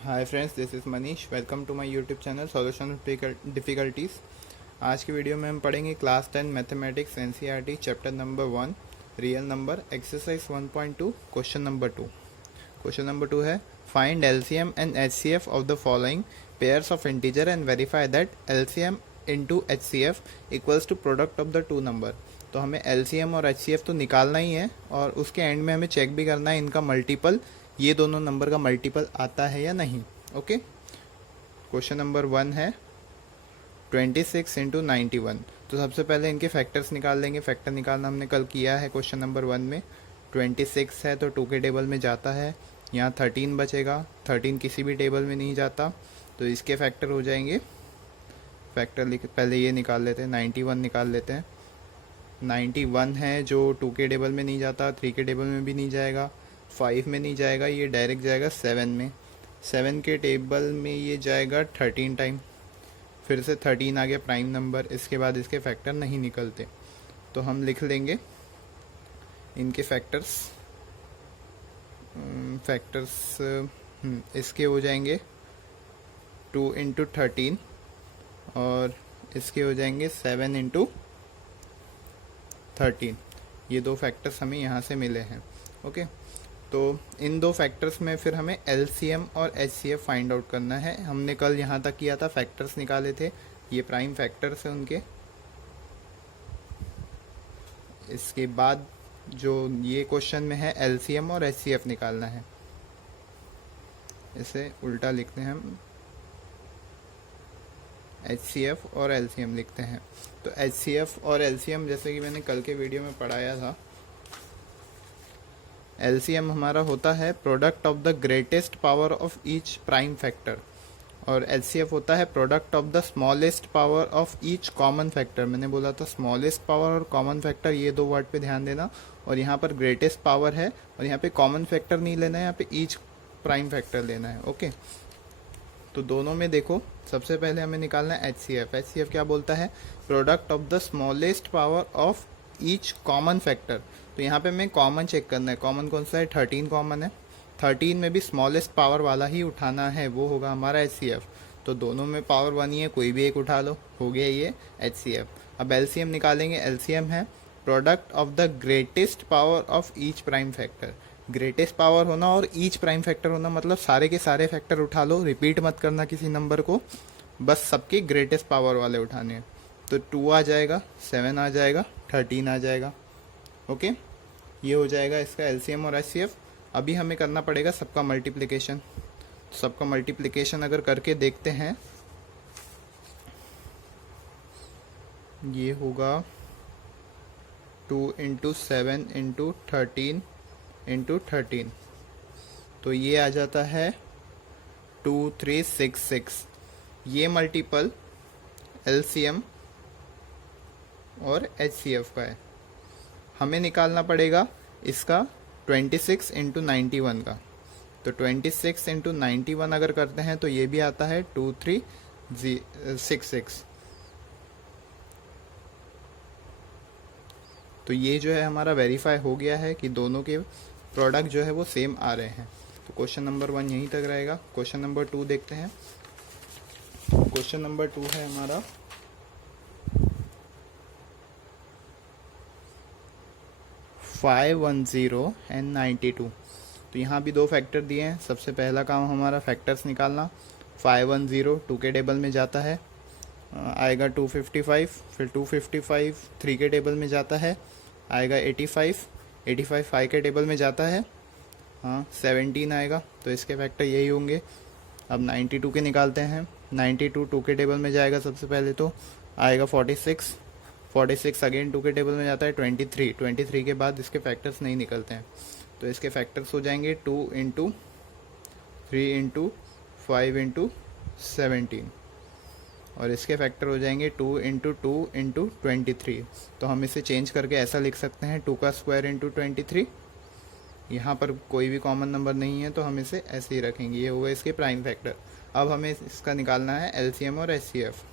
Hi friends, this is Manish. Welcome to my YouTube channel solution difficulties. आज की video में हम पढ़ेंगे class 10 mathematics NCERT chapter number 1 real number exercise 1.2 question number 2। Question number 2 है find LCM and HCF of the following pairs of integer and verify that LCM into HCF equals to product of the two number. तो हमें LCM और HCF तो निकालना ही है और उसके and में हमें चेक भी करना है इनका मल्टीपल, ये दोनों नंबर का मल्टीपल आता है या नहीं। ओके, क्वेश्चन नंबर 1 है 26 इंटू 91। तो सबसे पहले इनके फैक्टर्स निकाल लेंगे। फैक्टर निकालना हमने कल किया है क्वेश्चन नंबर 1 में। 26 है तो 2 के टेबल में जाता है, यहाँ 13 बचेगा। 13 किसी भी टेबल में नहीं जाता, तो इसके फैक्टर हो जाएंगे। फैक्टर पहले ये निकाल लेते हैं, 91 निकाल लेते हैं। 91 है जो 2 के टेबल में नहीं जाता, 3 के टेबल में भी नहीं जाएगा, 5 में नहीं जाएगा, ये डायरेक्ट जाएगा 7 में। 7 के टेबल में ये जाएगा 13 टाइम, फिर से 13 आ गया प्राइम नंबर। इसके बाद इसके फैक्टर नहीं निकलते, तो हम लिख लेंगे इनके फैक्टर्स। इसके हो जाएंगे 2 इंटू 13 और इसके हो जाएंगे 7 इंटू 13। ये दो फैक्टर्स हमें यहाँ से मिले हैं। ओके, तो इन दो फैक्टर्स में फिर हमें एलसीएम और एचसीएफ फाइंड आउट करना है। हमने कल यहाँ तक किया था, फैक्टर्स निकाले थे, ये प्राइम फैक्टर्स हैं उनके। इसके बाद जो ये क्वेश्चन में है एलसीएम और एचसीएफ निकालना है। इसे उल्टा लिखते हैं हम, एचसीएफ और एलसीएम लिखते हैं। तो एचसीएफ और एलसीएम जैसे कि मैंने कल के वीडियो में पढ़ाया था, एलसीएम हमारा होता है product of the greatest power of each prime factor, और एचसीएफ होता है product of the smallest power of each common factor. मैंने बोला था स्मॉलेस्ट पावर और कॉमन फैक्टर, ये दो वर्ड पे ध्यान देना। और यहाँ पर ग्रेटेस्ट पावर है और यहाँ पे कॉमन फैक्टर नहीं लेना है, यहाँ पे ईच प्राइम फैक्टर लेना है। ओके, तो दोनों में देखो, सबसे पहले हमें निकालना है एचसीएफ। एचसीएफ क्या बोलता है? Product of the smallest power of each common factor. तो यहाँ पे हमें कॉमन चेक करना है। कॉमन कौन सा है? 13 कॉमन है। 13 में भी स्मॉलेस्ट पावर वाला ही उठाना है, वो होगा हमारा एचसीएफ। तो दोनों में पावर 1 ही है, कोई भी एक उठा लो, हो गया ये एचसीएफ। अब एलसीएम निकालेंगे। एलसीएम है product of the greatest power of each prime factor. Greatest power होना और ईच प्राइम फैक्टर होना मतलब सारे के सारे फैक्टर उठा लो, रिपीट मत करना किसी नंबर को, बस सबके ग्रेटेस्ट पावर वाले उठाने हैं। तो 2 आ जाएगा, 7 आ जाएगा, 13 आ जाएगा। ओके, ये हो जाएगा इसका एलसीएम और एचसीएफ। अभी हमें करना पड़ेगा सबका मल्टीप्लिकेशन। सबका मल्टीप्लिकेशन अगर करके देखते हैं, ये होगा 2 इंटू 7 इंटू 13 इंटू 13, तो ये आ जाता है 2366। ये मल्टीपल एलसीएम और एचसीएफ का है। हमें निकालना पड़ेगा इसका 26 इंटू 91 का। तो 26 इंटू 91 अगर करते हैं तो ये भी आता है 2366। तो ये जो है हमारा वेरीफाई हो गया है कि दोनों के प्रोडक्ट जो है वो सेम आ रहे हैं। तो क्वेश्चन नंबर 1 यहीं तक रहेगा। क्वेश्चन नंबर 2 देखते हैं। क्वेश्चन नंबर 2 है हमारा 510 एंड 92। तो यहाँ भी दो फैक्टर दिए हैं। सबसे पहला काम हमारा फैक्टर्स निकालना। 510 2 के टेबल में जाता है, आएगा 255, फिर 255 3 के टेबल में जाता है, आएगा 85, 85 5 के टेबल में जाता है, हाँ 17 आएगा। तो इसके फैक्टर यही होंगे। अब 92 के निकालते हैं। 92 2 के टेबल में जाएगा, सबसे पहले तो आएगा 46, 46 अगेन 2 के टेबल में जाता है, 23, 23 के बाद इसके फैक्टर्स नहीं निकलते हैं। तो इसके फैक्टर्स हो जाएंगे 2 इंटू 3 इंटू 5 इंटू 17, और इसके फैक्टर हो जाएंगे 2 इंटू 2 इंटू 23। तो हम इसे चेंज करके ऐसा लिख सकते हैं 2 का स्क्वायर इंटू 23। यहाँ पर कोई भी कॉमन नंबर नहीं है तो हम इसे ऐसे ही रखेंगे। ये हुआ इसके प्राइम फैक्टर। अब हमें इसका निकालना है एलसीएम और एचसीएफ।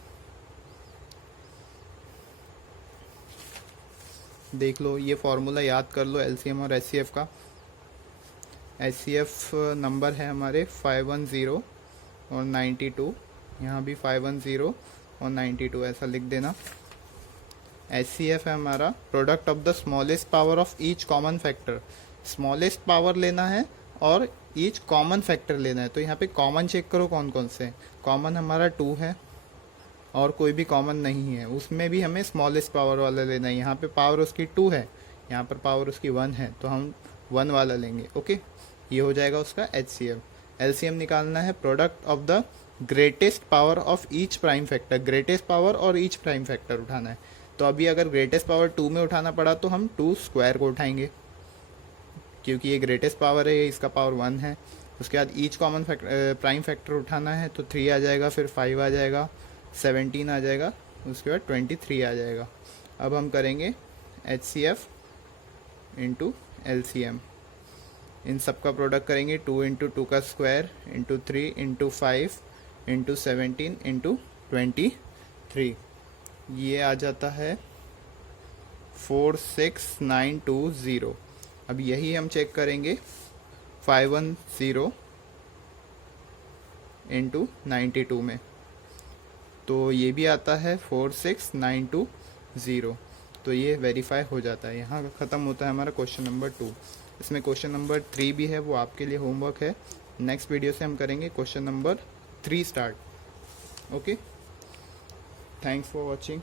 देख लो, ये फॉर्मूला याद कर लो एलसीएम और एचसीएफ का। एचसीएफ नंबर है हमारे 510 और 92, यहाँ भी 510 और 92 ऐसा लिख देना। HCF है हमारा product of the smallest power of each common factor. Smallest power लेना है और ईच कॉमन फैक्टर लेना है। तो यहाँ पे कॉमन चेक करो कौन कौन से। कॉमन हमारा 2 है और कोई भी कॉमन नहीं है, उसमें भी हमें स्मॉलेस्ट पावर वाला लेना है। यहाँ पे पावर उसकी 2 है, यहाँ पर पावर उसकी 1 है, तो हम 1 वाला लेंगे। ओके, ये हो जाएगा उसका HCF। LCM निकालना है product of the greatest power of each prime factor. Greatest power और ईच प्राइम फैक्टर उठाना है। तो अभी अगर ग्रेटेस्ट पावर 2 में उठाना पड़ा तो हम 2 स्क्वायर को उठाएंगे, क्योंकि ये ग्रेटेस्ट पावर है, इसका पावर 1 है। उसके बाद ईच कॉमन प्राइम फैक्टर उठाना है, तो 3 आ जाएगा, फिर 5 आ जाएगा, 17 आ जाएगा, उसके बाद 23 आ जाएगा। अब हम करेंगे HCF इंटू LCM। इन सब का प्रोडक्ट करेंगे, 2 इंटू 2 का square into 3 into 5 into 17 into 23। ये आ जाता है 46920। अब यही हम चेक करेंगे 510 इंटू 92 में, तो ये भी आता है 46920। तो ये वेरीफाई हो जाता है। यहाँ ख़त्म होता है हमारा क्वेश्चन नंबर 2। इसमें क्वेश्चन नंबर 3 भी है, वो आपके लिए होमवर्क है। नेक्स्ट वीडियो से हम करेंगे question number 3 start. Okay, thanks for watching.